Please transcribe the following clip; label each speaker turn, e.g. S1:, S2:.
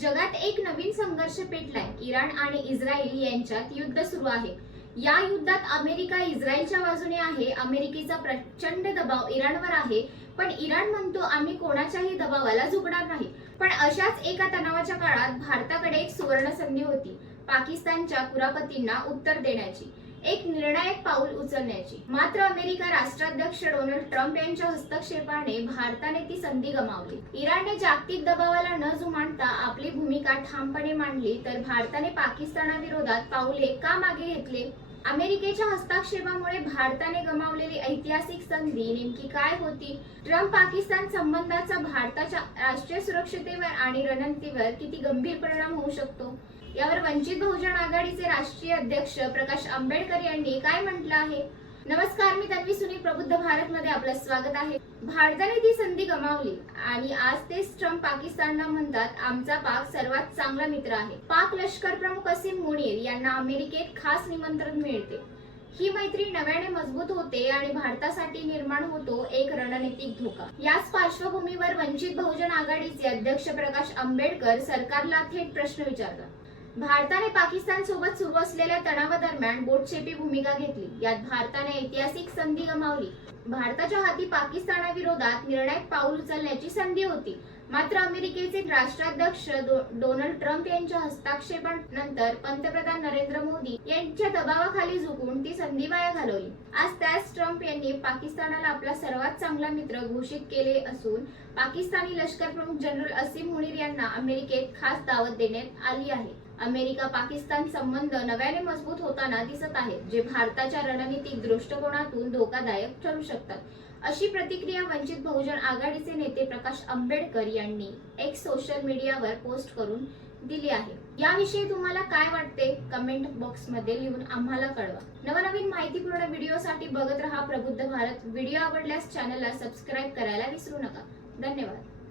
S1: जगात एक नवीन संघर्ष पेटलाय. इराण आणि इस्रायल यांच्यात युद्ध सुरू आहे. या युद्धात अमेरिका इस्रायलच्या बाजूने आहे. अमेरिकेचा प्रचंड दबाव इराणवर आहे. पण इराण म्हणतो आम्ही कोणाच्याही दबावाला झुकणार नाही. पण अशाच एका तणावाच्या काळात भारताकडे एक सुवर्ण संधी होती पाकिस्तानच्या कुरापतींना उत्तर देण्याची. एक निर्णायक पाऊल उचलण्याची. मात्र अमेरिका राष्ट्राध्यक्ष डोनाल्ड ट्रम्प यांच्या हस्तक्षेपाने भारताने ती संधी गमावली. इराणने जागतिक दबावाला न जुमानता आपली भूमिका ठामपणे मांडली तर भारताने पाकिस्तानाविरोधात पाऊले का मागे घेतले? अमेरिकेच्या हस्तक्षेपामुळे भारताने गमावलेली ऐतिहासिक संधी नेमकी काय होती? ट्रम्प पाकिस्तान संबंधाचा भारताच्या राष्ट्रीय सुरक्षतेवर आणि रणनीतीवर किती गंभीर परिणाम होऊ शकतो? यावर वंचित बहुजन आघाडीचे राष्ट्रीय अध्यक्ष प्रकाश आंबेडकर यांनी काय म्हटलं आहे? नमस्कार मी तन्वी सुनील प्रबुद्ध भारत मध्ये आपलं स्वागत आहे. भारताने ती संधी गमावली आणि आज तेच ट्रम्प पाकिस्तानला म्हणतात आमचा पाक सर्वात चांगला मित्र आहे. पाक लष्कर प्रमुख असीम मुनीर यांना अमेरिकेत खास निमंत्रण मिळते. ही मैत्री नव्याने मजबूत होते आणि भारतासाठी निर्माण होतो एक रणनीतिक धोका. याच पार्श्वभूमीवर वंचित बहुजन आघाडीचे अध्यक्ष प्रकाश आंबेडकर सरकारला थेट प्रश्न विचारतात. भारताने पाकिस्तान सोबत सुरू असलेल्या तणावादरम्यान बोटशेपी भूमिका घेतली. यात भारताने ऐतिहासिक संधी गमावली. भारताच्या हाती पाकिस्तानाविरोधात निर्णायक पाऊल उचलण्याची संधी होती. मात्र अमेरिकेचे राष्ट्राध्यक्ष डो- डोनाल्ड ट्रम्प यांच्या हस्ताक्षेपानंतर पंतप्रधान नरेंद्र मोदी यांच्या दबावाखाली झुकून ती संधी वाया घालवली. आज त्याच ट्रम्प यांनी पाकिस्तानाला आपला सर्वात चांगला मित्र घोषित केले असून पाकिस्तानी लष्कर प्रमुख जनरल असीम मुनीर यांना अमेरिकेत खास दावत देण्यात आली आहे. अमेरिका पाकिस्तान संबंध नव्याने मजबूत होताना दिसत आहेत जे भारताच्या रणनीतिक दृष्टिकोनातून धोकादायक ठरू शकतात. अशी प्रतिक्रिया वंचित बहुजन आघाडीचे नेते प्रकाश आंबेडकर यांनी एक सोशल मीडियावर पोस्ट करून दिली आहे. याविषयी तुम्हाला काय वाटते? कमेंट बॉक्समध्ये लिहून आम्हाला कळवा. नवनवीन माहितीपूर्ण व्हिडिओसाठी बघत रहा प्रबुद्ध भारत. व्हिडिओ आवडल्यास चॅनलला सबस्क्राईब करायला विसरू नका. धन्यवाद.